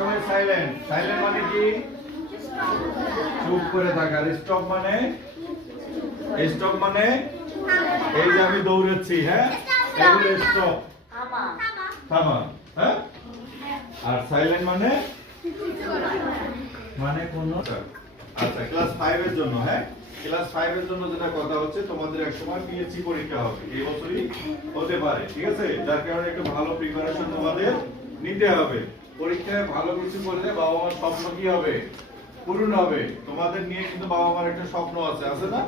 সবাই silent. Silent মানে কি? চুপ করে থাকা। স্টপ মানে এই যে আমি দৌড়াচ্ছি, হ্যাঁ, এগুলো স্টপ, থামা, হ্যাঁ। আর সাইলেন্ট মানে কোনো। আচ্ছা, ক্লাস 5 এর জন্য, হ্যাঁ, ক্লাস 5 এর জন্য যেটা কথা হচ্ছে, তোমাদের এক সময় পিএইচসি পরীক্ষা হবে, এই বছরই হতে পারে, ঠিক আছে? যার কারণে একটু ভালো প্রিপারেশন তোমাদের নিতে হবে। পরীক্ষায় ভালো কিছু করলে বাবা মার স্বপ্ন কি হবে? পূরণ হবে। তোমাদের নিয়ে কিন্তু বাবা মার একটা স্বপ্ন আছে না,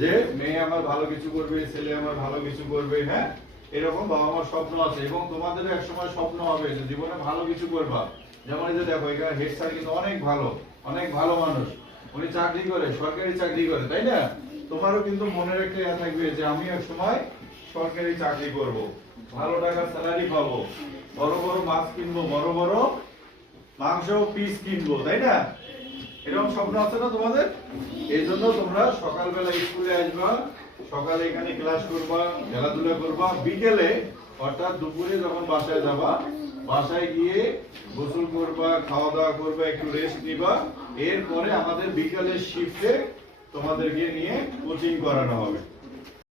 যে মেয়ে আমার ভালো কিছু করবে, ছেলে আমার ভালো কিছু করবে, হ্যাঁ, এরকম বাবা মার স্বপ্ন আছে। এবং তোমাদের এক সময় স্বপ্ন হবে যে জীবনে ভালো কিছু করবা। যেমন এই যে দেখো, এখানে হেড স্যার কিন্তু অনেক ভালো মানুষ, উনি চাকরি করে, সরকারি চাকরি করে, তাই না? তোমারও কিন্তু মনের একটা ইয়া থাকবে যে আমি এক সময় সরকারি চাকরি করব, ভালো টাকার স্যালারি পাবো, বড় বড় মাছ কিনবো, বড় বড় মাংস পিস কিনবো, তাই না? এরকম স্বপ্ন আছে না তোমাদের? এই জন্য তোমরা সকালবেলা স্কুলে আসবা, সকালে এখানে ক্লাস করবা, খেলাধুলা করবা, বিকেলে অর্থাৎ দুপুরে যখন বাসায় যাবা, বাসায় গিয়ে গোসল করবা, খাওয়া দাওয়া করবা, একটু রেস্ট নিবা। এরপরে আমাদের বিকালের শিফটে তোমাদেরকে নিয়ে কোচিং করানো হবে।